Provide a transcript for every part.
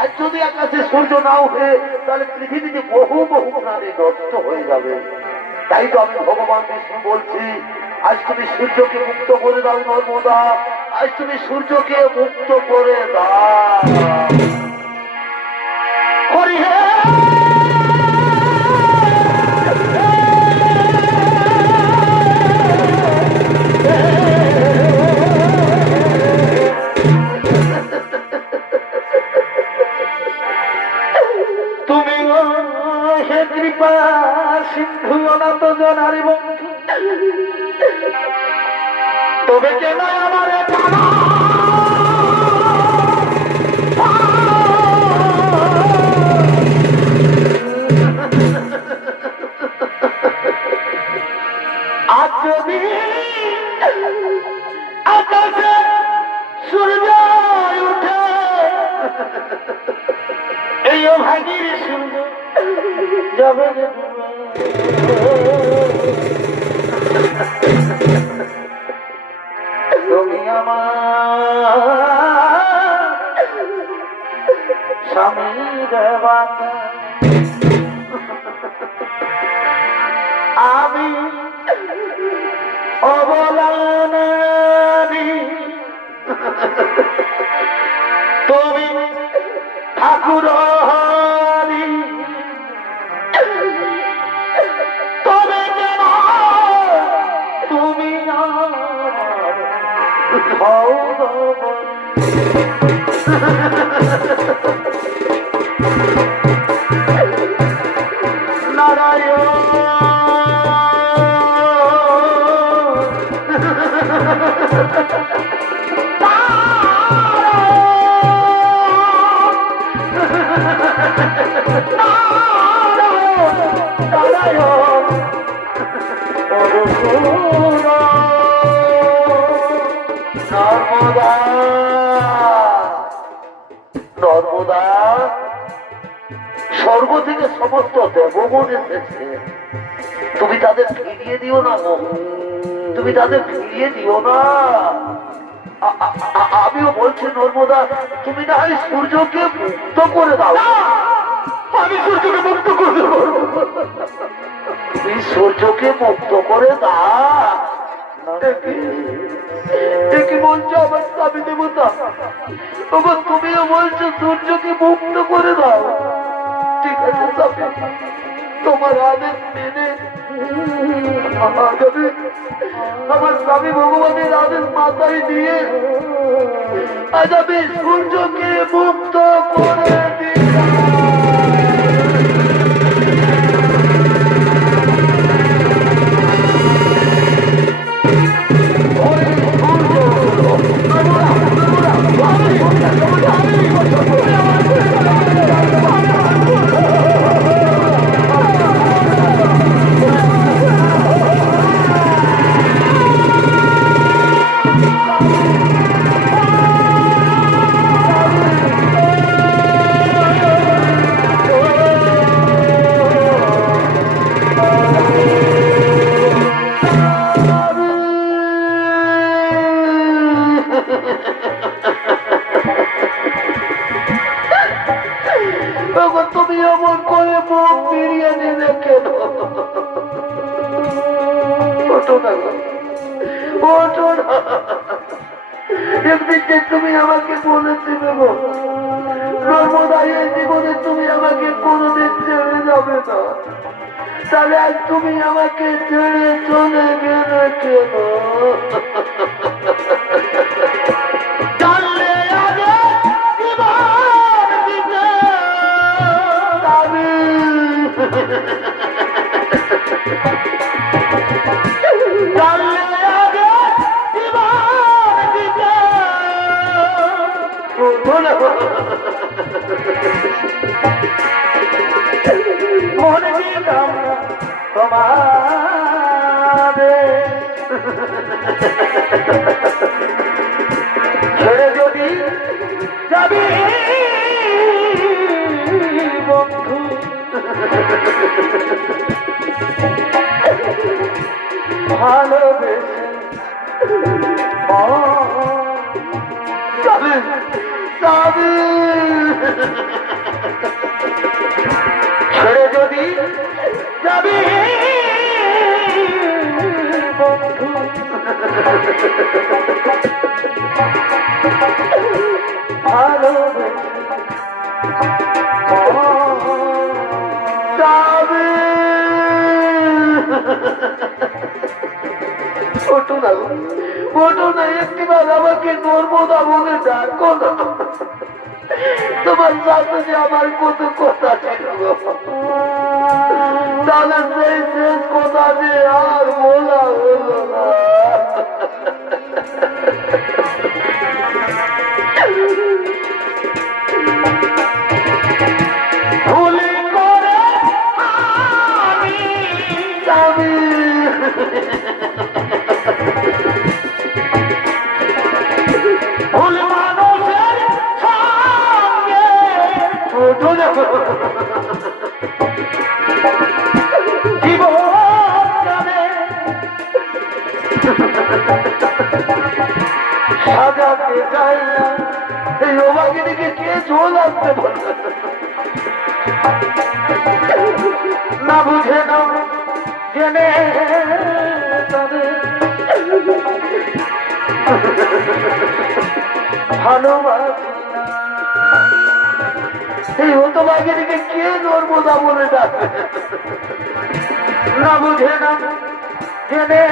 আজ যদি আকাশে সূর্য নাও হয়ে তাহলে পৃথিবীতে বহু বহু প্রাণী নষ্ট হয়ে যাবে। তাই তো আমি ভগবান বিষ্ণু বলছি, আজ তুমি সূর্যকে মুক্ত করে দাও নর্মদা, আজ তুমি সূর্যকে মুক্ত করে দাও। হরি হে তুমি হে কৃপা সিন্ধু অনাথ জনারি বন্ধু, তবে কেন আমার আজ যদি আকাশে সূর্য উঠে, এই ভাগির সূর্য যাবে তুমি আমার স্বামী দেবাতা, আমি অবলানি, তুমি ঠাকুর হরি, তবে কেন তুমি নারায়ণ নর্মদা নর্মদা, স্বর্গ থেকে সমস্ত দেবগণ এসেছে, তুমি তাদের ফিরিয়ে দিও না গো, তুমি তাদের ফিরিয়ে দিও না। আমিও বলছি নর্মদা, তুমি না হয় সূর্যকে মুক্ত করে দাও। আমি সূর্যকে মুক্ত করতে পারবো, তুমি সূর্যকে মুক্ত করে দাও। দেখি বলছো আমার স্বামী দেবতা, তুমিও বলছো সূর্যকে মুক্ত করে দাও। ঠিক আছে স্বামী, তোমার আদেশ মেনে আমার স্বামী ভগবানের আদেশ মাথায় দিয়ে আজ আমি সূর্যকে মুক্ত করে দিলাম। তুমি এমন করে মুখ ফিরিয়ে দিলে কেন? ওঠো না, ওঠো না, একদিকে তুমি আমাকে বলেছিলে নর্মদা এই জীবনে তুমি আমাকে কোনোদিন ছেড়ে যাবে না, তাহলে আজ তুমি আমাকে ছেড়ে চলে গেলে কেন? মনে দিলাম তোমাদের ছেড়ে যদি যাবি বন্ধু, ভালোবেসে স্বামী ছেড়ে যদি যাবি বন্ধু ভালো ওঠো না ওঠো না একটিবার আমাকে নর্মদা বলে ডাকো না তোমার সাথে যে আমার কত কথা ছিল তাহলে সেই শেষ কথা যে আর বলা হলো না ভুলি করে আমি ভুল মানুষের সঙ্গে জীবন সাজাতে চাই না এই অবাগিনীকে কে জল আসতে বলবে না বুঝে না জেনে ভালোবাসি এই হতভাগিনীকে কে নর্মদা বলে ডাকবে না বুঝে না জেনে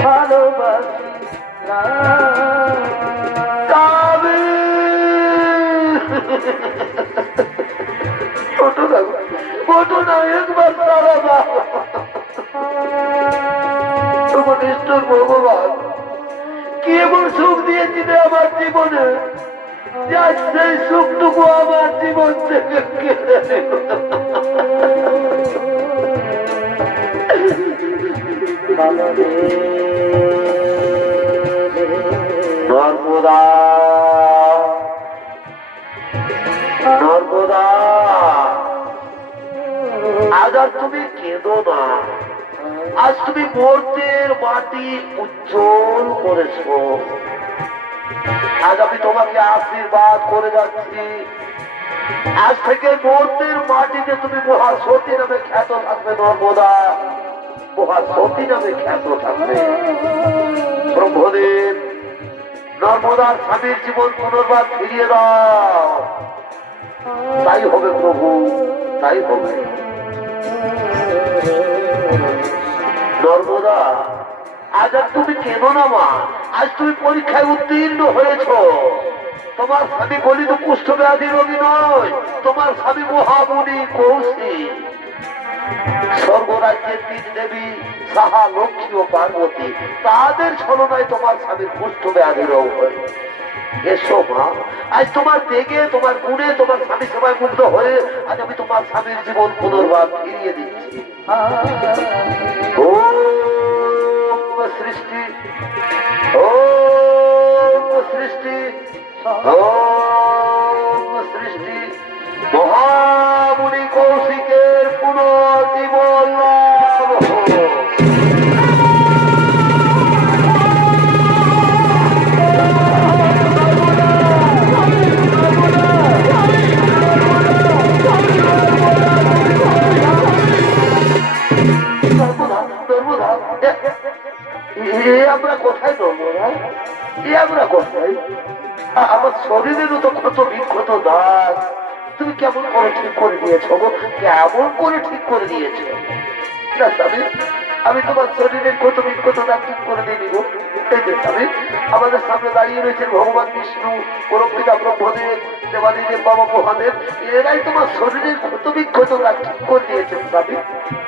ভালোবাসি না ওঠো না একবার তারা দাও তোমার নিষ্ঠুর ভগবান কি এমন সুখ দিয়েছিলে আমার জীবনে সেই সুখটুকু আমার জীবন থেকে কেড়ে নিল নর্মদা নর্মদা আজ আর তুমি কেঁদো না আজ তুমি মর্তের মাটি উজ্জ্বল করেছো আজ আমি তোমাকে আশীর্বাদ করে যাচ্ছি আজ থেকে মর্তের মাটিতে তুমি মহাসতী নামে খ্যাত থাকবে নর্মদা মহাসতী নামে খ্যাত থাকবে ব্রহ্মদেব নর্মদার স্বামীর জীবন পুনর্বার ফিরিয়ে দাও তাই হবে প্রভু তাই হবে নর্মদা আজ আর তুমি কেন না মা আজ তুমি পরীক্ষায় উত্তীর্ণ হয়েছ তোমার স্বামী গলিত কুষ্ঠ ব্যাধি রোগী নয় তোমার স্বামী মহামুনি কৌশিক স্বর্গরাজ্যের তিন দেবী সাহা লক্ষ্মী ও পার্বতী তাদের ছলনায় তোমার স্বামীর কুষ্ঠ ব্যাধি রোগ হয় এসো মা আজ তোমার দেখে তোমার গুণে তোমার স্বামী সেবায় মুগ্ধ হয়ে আজ আমি তোমার স্বামীর জীবন পুনর্বার ফিরিয়ে দিচ্ছি ওম সৃষ্টি ওম সৃষ্টি ওম সৃষ্টি মহামুনি কৌশিকের পুনর্জীবন লাভ হোক আমরা কোথায় নর্মদা আমরা কোথায় আমার শরীরেরও তো ক্ষত বিক্ষত দাগ তুমি কেমন করে ঠিক করে দিয়েছো কেমন করে ঠিক করে দিয়েছো না স্বামী আমি তোমার শরীরের ক্ষত বিক্ষত দাগ ঠিক করে দিয়ে নিব এই যে স্বামী আমাদের সামনে দাঁড়িয়ে রয়েছে ভগবান বিষ্ণু পরমপিতা ব্রহ্মদেব দেবাদিদেব বাবা মহাদেব এরাই তোমার শরীরের ক্ষত বিক্ষত দাগ ঠিক করে দিয়েছেন স্বামী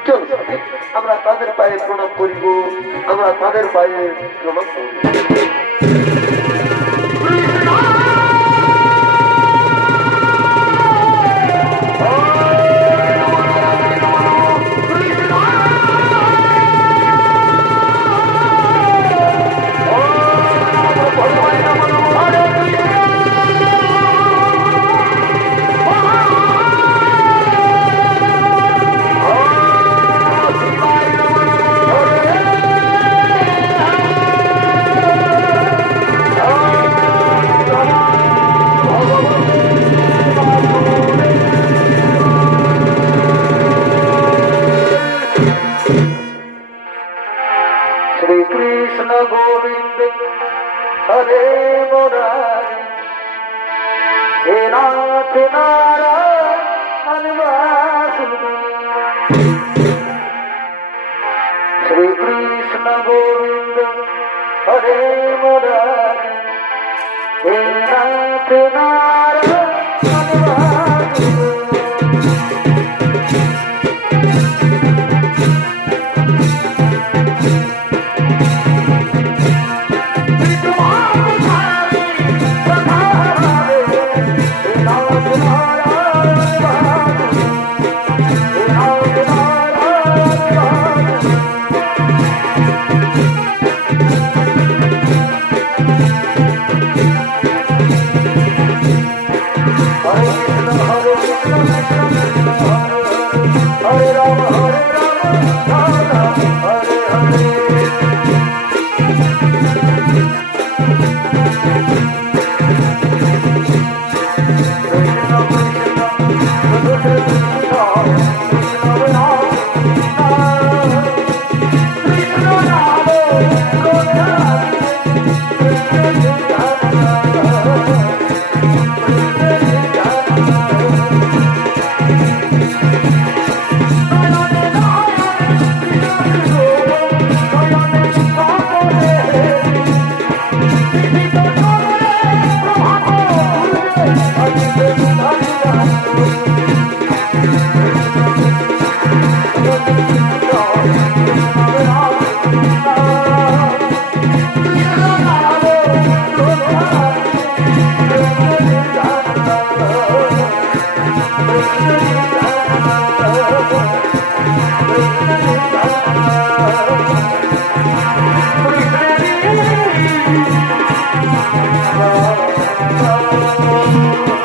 চলো স্বামী আমরা তাদের পায়ে প্রণাম করিব আমরা তাদের পায়ে প্রণাম করিব नारायण वासुदेव श्री कृष्ण गोविंद हरे मुरारी हे नाथ नारायण वासुदेव Oh